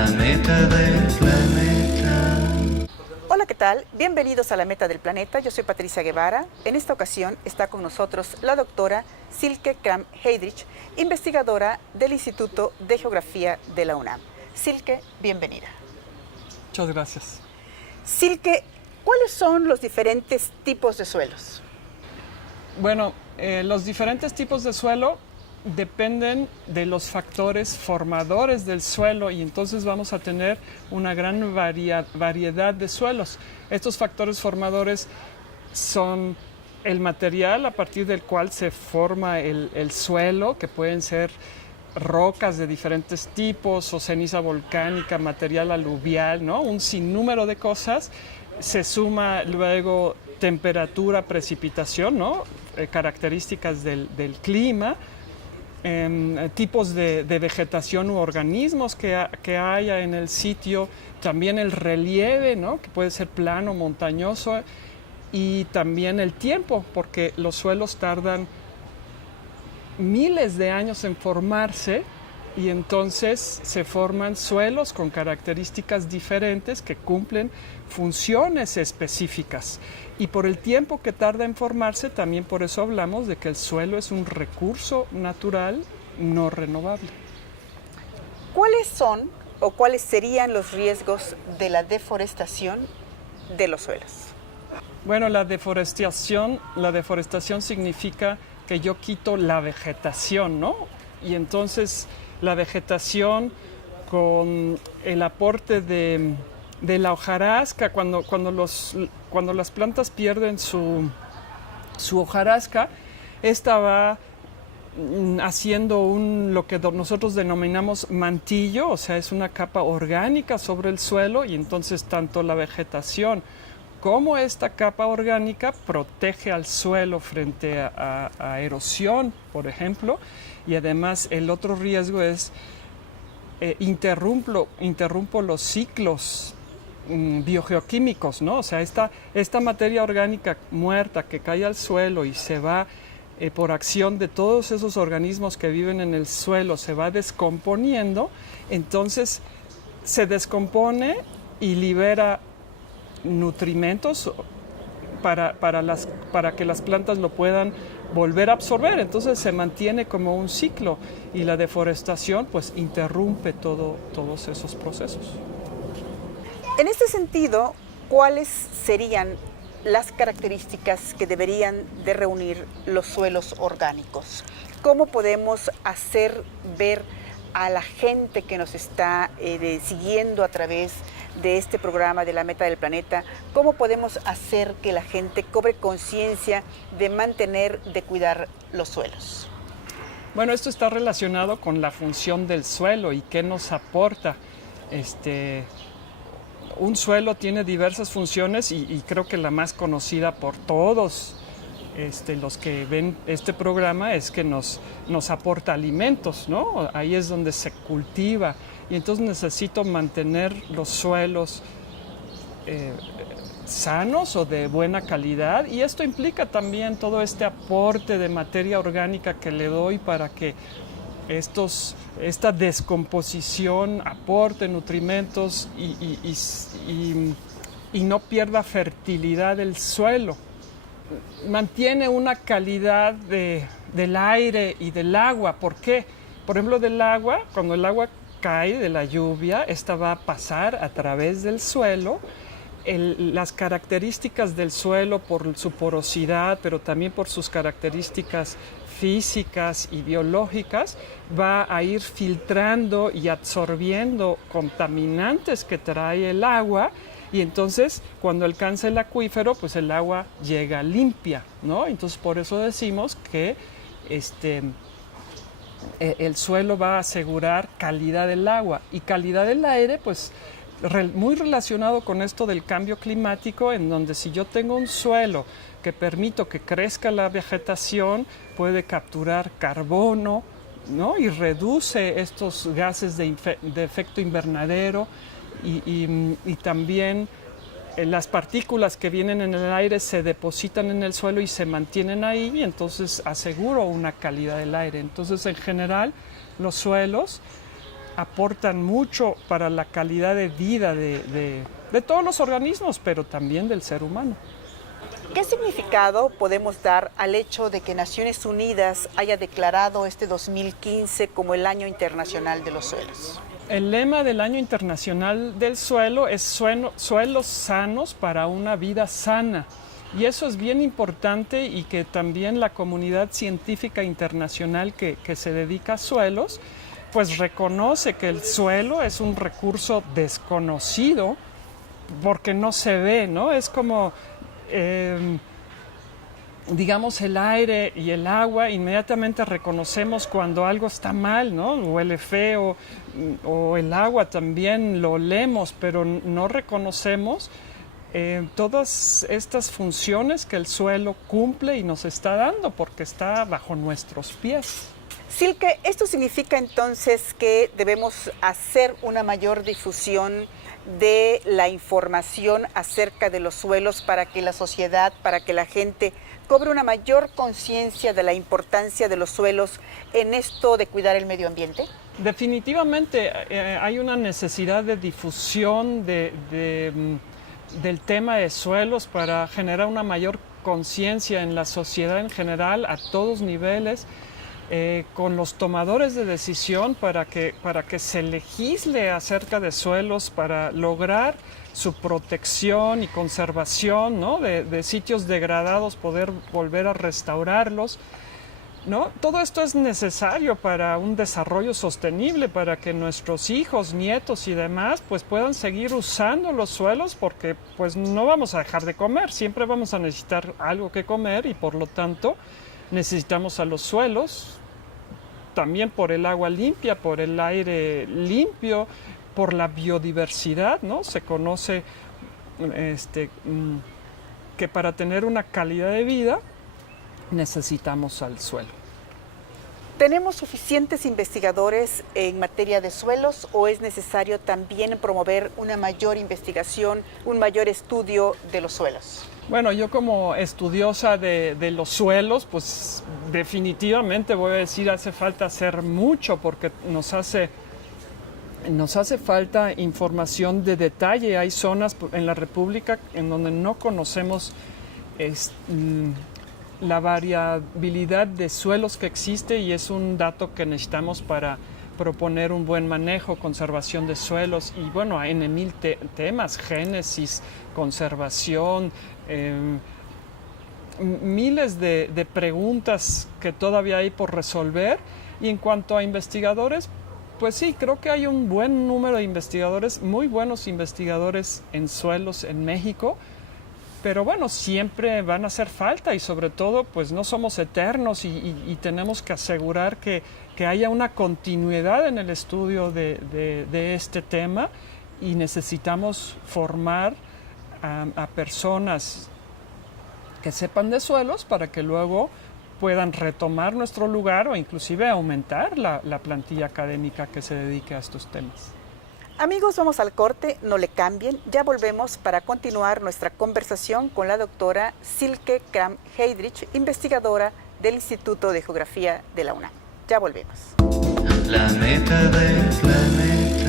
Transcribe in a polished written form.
la meta del planeta. Hola, ¿qué tal? Bienvenidos a La Meta del Planeta. Yo soy Patricia Guevara. En esta ocasión está con nosotros la doctora Silke Kram-Heydrich, investigadora del Instituto de Geografía de la UNAM. Silke, bienvenida. Muchas gracias. Silke, ¿cuáles son los diferentes tipos de suelos? Bueno, los diferentes tipos de suelo dependen de los factores formadores del suelo y entonces vamos a tener una gran variedad de suelos. Estos factores formadores son el material a partir del cual se forma el suelo, que pueden ser rocas de diferentes tipos o ceniza volcánica, material aluvial, ¿no? Un sinnúmero de cosas. Se suma luego temperatura, precipitación, ¿no? Características del clima, tipos de vegetación u organismos que haya en el sitio, también el relieve, ¿no? Que puede ser plano, montañoso, y también el tiempo, porque los suelos tardan miles de años en formarse y entonces se forman suelos con características diferentes que cumplen funciones específicas. Y por el tiempo que tarda en formarse, también por eso hablamos de que el suelo es un recurso natural no renovable. ¿Cuáles son o cuáles serían los riesgos de la deforestación de los suelos? Bueno, la deforestación significa que yo quito la vegetación, ¿no? Y entonces la vegetación con el aporte de la hojarasca, cuando las plantas pierden su hojarasca, esta va haciendo lo que nosotros denominamos mantillo, o sea, es una capa orgánica sobre el suelo y entonces tanto la vegetación como esta capa orgánica protege al suelo frente a erosión, por ejemplo, y además el otro riesgo es interrumpo los ciclos biogeoquímicos, ¿no? O sea, esta materia orgánica muerta que cae al suelo y se va por acción de todos esos organismos que viven en el suelo, se va descomponiendo, entonces se descompone y libera nutrimentos para que las plantas lo puedan volver a absorber. Entonces se mantiene como un ciclo y la deforestación pues interrumpe todos esos procesos. En este sentido, ¿cuáles serían las características que deberían de reunir los suelos orgánicos? ¿Cómo podemos hacer ver a la gente que nos está siguiendo a través de este programa de La Meta del Planeta, cómo podemos hacer que la gente cobre conciencia de mantener, de cuidar los suelos? Bueno, esto está relacionado con la función del suelo y qué nos aporta. Un suelo tiene diversas funciones y creo que la más conocida por todos los que ven este programa es que nos aporta alimentos, ¿no? Ahí es donde se cultiva y entonces necesito mantener los suelos sanos o de buena calidad y esto implica también todo este aporte de materia orgánica que le doy para que esta descomposición aporte nutrimentos y no pierda fertilidad del suelo. Mantiene una calidad del aire y del agua. ¿Por qué? Por ejemplo, del agua, cuando el agua cae de la lluvia, esta va a pasar a través del suelo. Las características del suelo por su porosidad, pero también por sus características físicas y biológicas, va a ir filtrando y absorbiendo contaminantes que trae el agua. Y entonces, cuando alcanza el acuífero, pues el agua llega limpia, ¿no? Entonces, por eso decimos que el suelo va a asegurar calidad del agua. Y calidad del aire, pues, muy relacionado con esto del cambio climático, en donde si yo tengo un suelo que permito que crezca la vegetación, puede capturar carbono, ¿no? Y reduce estos gases de efecto invernadero. Y también las partículas que vienen en el aire se depositan en el suelo y se mantienen ahí y entonces aseguro una calidad del aire. Entonces, en general, los suelos aportan mucho para la calidad de vida de todos los organismos, pero también del ser humano. ¿Qué significado podemos dar al hecho de que Naciones Unidas haya declarado este 2015 como el Año Internacional de los Suelos? El lema del Año Internacional del Suelo es suelos sanos para una vida sana. Y eso es bien importante y que también la comunidad científica internacional que se dedica a suelos, pues reconoce que el suelo es un recurso desconocido porque no se ve, ¿no? Es como, digamos, el aire y el agua, inmediatamente reconocemos cuando algo está mal, ¿no? Huele feo, o el agua también lo olemos, pero no reconocemos todas estas funciones que el suelo cumple y nos está dando porque está bajo nuestros pies. Silke, ¿esto significa entonces que debemos hacer una mayor difusión de la información acerca de los suelos para que la sociedad, para que la gente cobre una mayor conciencia de la importancia de los suelos en esto de cuidar el medio ambiente? Definitivamente hay una necesidad de difusión del tema de suelos para generar una mayor conciencia en la sociedad en general, a todos niveles, con los tomadores de decisión para que se legisle acerca de suelos para lograr su protección y conservación, ¿no? de sitios degradados, poder volver a restaurarlos, ¿no? Todo esto es necesario para un desarrollo sostenible, para que nuestros hijos, nietos y demás pues puedan seguir usando los suelos, porque pues no vamos a dejar de comer, siempre vamos a necesitar algo que comer y por lo tanto necesitamos a los suelos también por el agua limpia, por el aire limpio, por la biodiversidad, ¿no? Se conoce que para tener una calidad de vida necesitamos al suelo. ¿Tenemos suficientes investigadores en materia de suelos o es necesario también promover una mayor investigación, un mayor estudio de los suelos? Bueno, yo como estudiosa de los suelos, pues definitivamente voy a decir hace falta hacer mucho porque nos hace falta información de detalle. Hay zonas en la República en donde no conocemos la variabilidad de suelos que existe y es un dato que necesitamos para proponer un buen manejo, conservación de suelos y bueno, hay mil temas, génesis, conservación, miles de preguntas que todavía hay por resolver. Y en cuanto a investigadores, pues sí, creo que hay un buen número de investigadores, muy buenos investigadores en suelos en México, pero bueno, siempre van a hacer falta y sobre todo pues no somos eternos y tenemos que asegurar que haya una continuidad en el estudio de este tema y necesitamos formar a personas que sepan de suelos para que luego puedan retomar nuestro lugar o inclusive aumentar la plantilla académica que se dedique a estos temas. Amigos, vamos al corte, no le cambien, ya volvemos para continuar nuestra conversación con la doctora Silke Kram-Heydrich, investigadora del Instituto de Geografía de la UNAM. Ya volvemos. La neta del planeta.